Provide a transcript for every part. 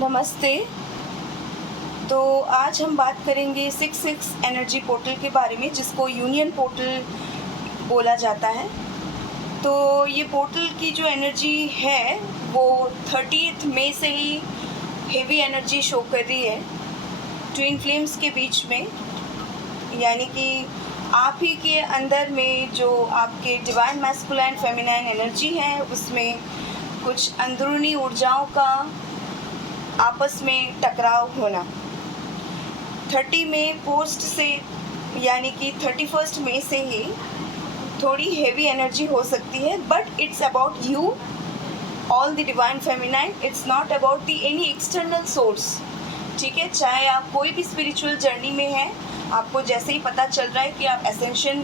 नमस्ते। तो आज हम बात करेंगे 6 एनर्जी पोर्टल के बारे में, जिसको यूनियन पोर्टल बोला जाता है। तो ये पोर्टल की जो एनर्जी है वो 30 मई से ही हेवी एनर्जी शो कर रही है ट्विन फ्लेम्स के बीच में, यानी कि आप ही के अंदर में जो आपके डिवाइन मैस्कुलाइन फेमिनाइन एनर्जी है, उसमें कुछ अंदरूनी ऊर्जाओं का आपस में टकराव होना। 30 मई पोस्ट से, यानी कि 31 मई से ही थोड़ी हेवी एनर्जी हो सकती है, but it's about you all the divine feminine, it's not about the any external source. ठीक है, चाहे आप कोई भी स्पिरिचुअल जर्नी में हैं, आपको जैसे ही पता चल रहा है कि आप एसेंशन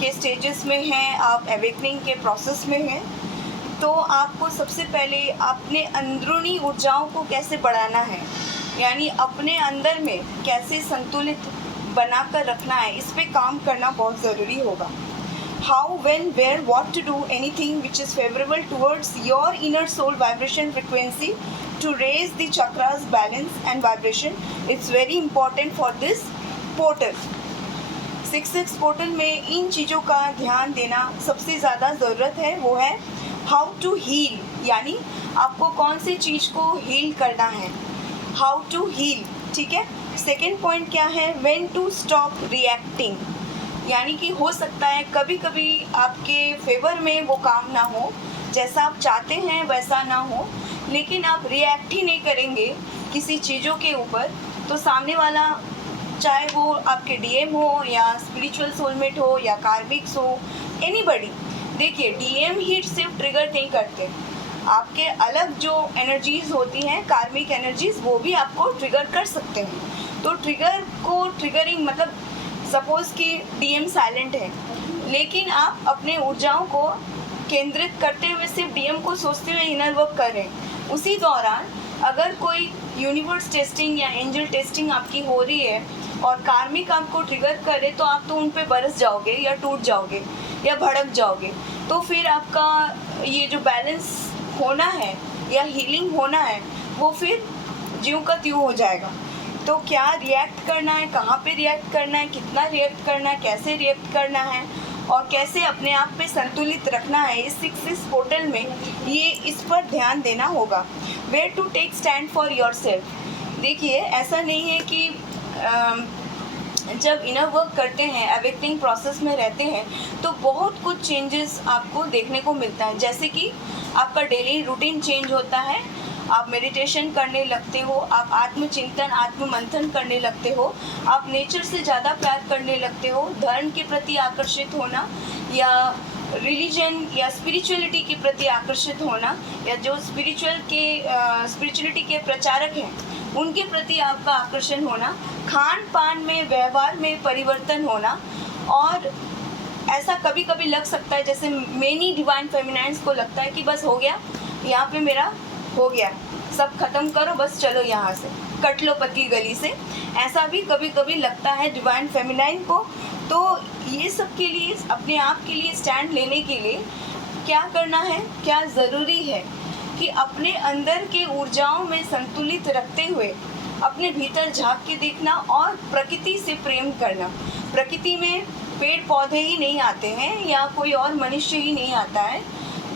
के स्टेजेस में हैं, आप अवेकनिंग के प्रोसेस में हैं, तो आपको सबसे पहले अपने अंदरूनी ऊर्जाओं को कैसे बढ़ाना है, यानी अपने अंदर में कैसे संतुलित बनाकर रखना है, इस पे काम करना बहुत ज़रूरी होगा। How, when, where, what to do anything which is favourable towards your inner soul vibration frequency to raise the chakras balance and vibration, it's very important for this portal. 6 portal में इन चीज़ों का ध्यान देना सबसे ज़्यादा ज़रूरत है। वो है हाउ टू हील, यानी आपको कौन सी चीज़ को हील करना है, हाउ टू हील। ठीक है, सेकेंड पॉइंट क्या है, व्हेन टू स्टॉप रिएक्टिंग, यानी कि हो सकता है कभी कभी आपके फेवर में वो काम ना हो, जैसा आप चाहते हैं वैसा ना हो, लेकिन आप रिएक्ट ही नहीं करेंगे किसी चीज़ों के ऊपर, तो सामने वाला, चाहे वो आपके डीएम हो या स्पिरिचुअल सोलमेट हो या कार्मिक्स हो, एनीबडी, देखिए डीएम ही सिर्फ ट्रिगर नहीं करते, आपके अलग जो एनर्जीज़ होती हैं, कार्मिक एनर्जीज़, वो भी आपको ट्रिगर कर सकते हैं। तो ट्रिगर को, ट्रिगरिंग मतलब सपोज़ कि डीएम साइलेंट है, लेकिन आप अपने ऊर्जाओं को केंद्रित करते हुए सिर्फ डीएम को सोचते हुए इनर वर्क कर रहे हैं, उसी दौरान अगर कोई यूनिवर्स टेस्टिंग या एंजल टेस्टिंग आपकी हो रही है और कार्मिक आपको ट्रिगर करे, तो आप तो उन पे बरस जाओगे या टूट जाओगे या भड़क जाओगे। तो फिर आपका ये जो बैलेंस होना है या हीलिंग होना है, वो फिर ज्यों का त्यों हो जाएगा। तो क्या रिएक्ट करना है, कहाँ पे रिएक्ट करना है, कितना रिएक्ट करना है, कैसे रिएक्ट करना है और कैसे अपने आप पे संतुलित रखना है, इस 6 पोर्टल में ये इस पर ध्यान देना होगा। Where to take stand for yourself. देखिए, ऐसा नहीं है कि जब इनर वर्क करते हैं, अवेकनिंग प्रोसेस में रहते हैं, तो बहुत कुछ चेंजेस आपको देखने को मिलता है, जैसे कि आपका डेली रूटीन चेंज होता है, आप मेडिटेशन करने लगते हो, आप आत्मचिंतन, आत्ममंथन करने लगते हो, आप नेचर से ज़्यादा प्यार करने लगते हो, धर्म के प्रति आकर्षित होना या रिलीजन या स्पिरिचुअलिटी के प्रति आकर्षित होना, या जो स्पिरिचुअलिटी के प्रचारक हैं उनके प्रति आपका आकर्षण होना, खान पान में, व्यवहार में परिवर्तन होना। और ऐसा कभी कभी लग सकता है, जैसे मेनी डिवाइन फेमिनाइन्स को लगता है कि बस हो गया, यहाँ पे मेरा हो गया, सब खत्म करो, बस चलो यहाँ से, कट लो पतली गली से, ऐसा भी कभी कभी लगता है डिवाइन फेमिनाइन को। तो ये सब के लिए, अपने आप के लिए स्टैंड लेने के लिए क्या करना है, क्या ज़रूरी है कि अपने अंदर के ऊर्जाओं में संतुलित रखते हुए अपने भीतर झांक के देखना और प्रकृति से प्रेम करना। प्रकृति में पेड़ पौधे ही नहीं आते हैं या कोई और मनुष्य ही नहीं आता है,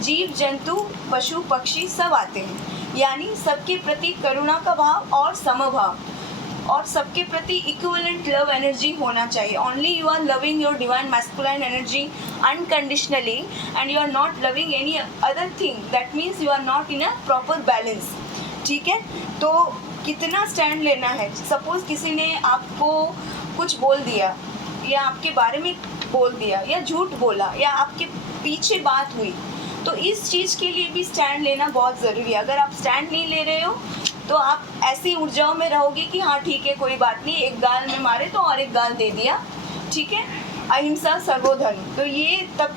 जीव जंतु, पशु पक्षी सब आते हैं, यानी सबके प्रति करुणा का भाव और समभाव, और सबके प्रति इक्विवेलेंट लव एनर्जी होना चाहिए। Only you are loving your divine masculine energy unconditionally and you are not loving any other thing, that means you are not in a proper balance. ठीक है, तो कितना स्टैंड लेना है। सपोज़ किसी ने आपको कुछ बोल दिया या आपके बारे में बोल दिया या झूठ बोला या आपके पीछे बात हुई, तो इस चीज़ के लिए भी स्टैंड लेना बहुत ज़रूरी है। अगर आप स्टैंड नहीं ले रहे हो तो आप ऐसी ऊर्जाओं में रहोगे कि हाँ ठीक है, कोई बात नहीं, एक गाल में मारे तो और एक गाल दे दिया। ठीक है, अहिंसा सर्वोधर्म, तो ये तब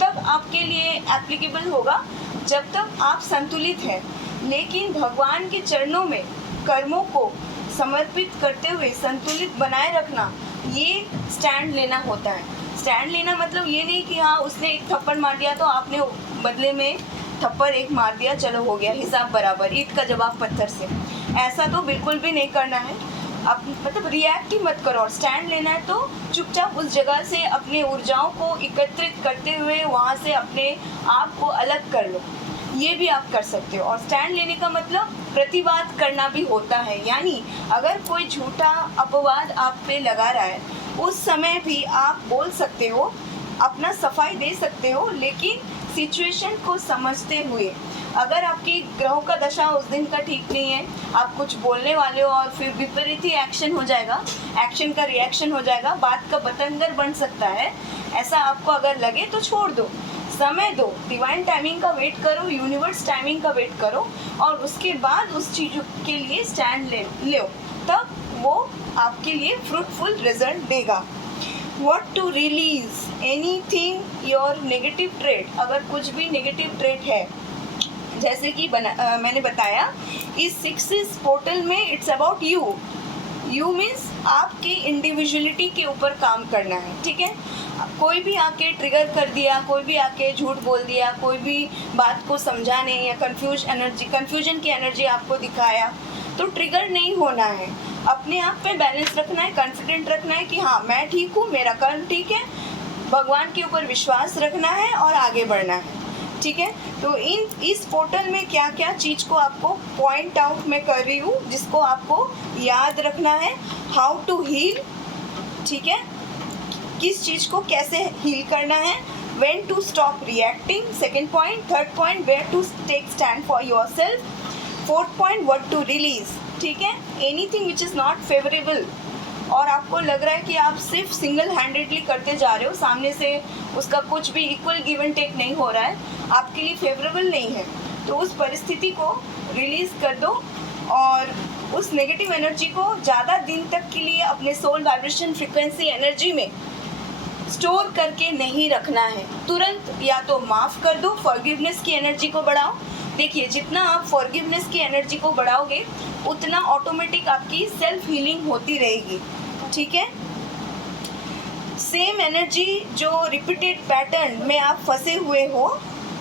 तक आपके लिए एप्लीकेबल होगा जब तक आप संतुलित हैं। लेकिन भगवान के चरणों में कर्मों को समर्पित करते हुए संतुलित बनाए रखना, ये स्टैंड लेना होता है। स्टैंड लेना मतलब ये नहीं कि हाँ उसने एक थप्पड़ मार दिया तो आपने बदले में थप्पड़ एक मार दिया, चलो हो गया, हिसाब बराबर, ईंट का जवाब पत्थर से। ऐसा तो बिल्कुल भी नहीं करना है। अब मतलब रिएक्ट ही मत करो, और स्टैंड लेना है तो चुपचाप उस जगह से अपने ऊर्जाओं को एकत्रित करते हुए वहाँ से अपने आप को अलग कर लो, ये भी आप कर सकते हो। और स्टैंड लेने का मतलब प्रतिवाद करना भी होता है, यानी अगर कोई झूठा अपवाद आप पे लगा रहा है उस समय भी आप बोल सकते हो, अपना सफाई दे सकते हो, लेकिन सिचुएशन को समझते हुए। अगर आपकी ग्रहों का दशा उस दिन का ठीक नहीं है, आप कुछ बोलने वाले हो और फिर विपरीत ही एक्शन हो जाएगा, एक्शन का रिएक्शन हो जाएगा, बात का बतंगड़ बन सकता है, ऐसा आपको अगर लगे तो छोड़ दो, समय दो, डिवाइन टाइमिंग का वेट करो, यूनिवर्स टाइमिंग का वेट करो, और उसके बाद उस चीज़ के लिए स्टैंड ले लो, तब वो आपके लिए फ्रूटफुल रिजल्ट देगा। What to release anything your negative trait, अगर कुछ भी नेगेटिव ट्रेट है, जैसे कि मैंने बताया इस 6 पोर्टल में इट्स अबाउट यू मीन्स आपकी इंडिविजुअलिटी के ऊपर काम करना है, ठीक है। कोई भी आके ट्रिगर कर दिया, कोई भी आके झूठ बोल दिया, कोई भी बात को समझा नहीं, या कन्फ्यूजन की एनर्जी आपको दिखाया, तो ट्रिगर नहीं होना है, अपने आप पे बैलेंस रखना है, कॉन्फिडेंट रखना है कि हाँ मैं ठीक हूँ, मेरा कर्म ठीक है, भगवान के ऊपर विश्वास रखना है और आगे बढ़ना है, ठीक है। तो इस पोर्टल में क्या क्या चीज़ को आपको पॉइंट आउट मैं कर रही हूँ, जिसको आपको याद रखना है, हाउ टू हील, ठीक है, किस चीज़ को कैसे हील करना है, when to stop reacting, second point, third point where to take stand for yourself, fourth point what to release, ठीक है, anything which is not favourable, और आपको लग रहा है कि आप सिर्फ सिंगल हैंडेडली करते जा रहे हो, सामने से उसका कुछ भी इक्वल गिव एंड टेक नहीं हो रहा है, आपके लिए फेवरेबल नहीं है, तो उस परिस्थिति को रिलीज़ कर दो, और उस नेगेटिव एनर्जी को ज़्यादा दिन तक के लिए अपने सोल वाइब्रेशन फ्रिक्वेंसी एनर्जी में स्टोर करके नहीं रखना है, तुरंत या तो माफ़ कर दो, फॉरगिवनेस की एनर्जी को बढ़ाओ। देखिए जितना आप फॉरगिवनेस की एनर्जी को बढ़ाओगे उतना ऑटोमेटिक आपकी सेल्फ हीलिंग होती रहेगी, ठीक है। सेम एनर्जी जो रिपीटेड पैटर्न में आप फंसे हुए हो,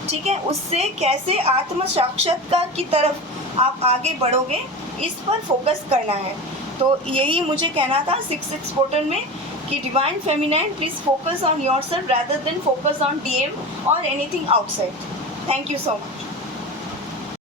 ठीक है, उससे कैसे आत्म साक्षात्कार की तरफ आप आगे बढ़ोगे, इस पर फोकस करना है। तो यही मुझे कहना था 6 पोर्टल में कि divine feminine please focus on yourself rather than focus on DM or anything outside. Thank you so much.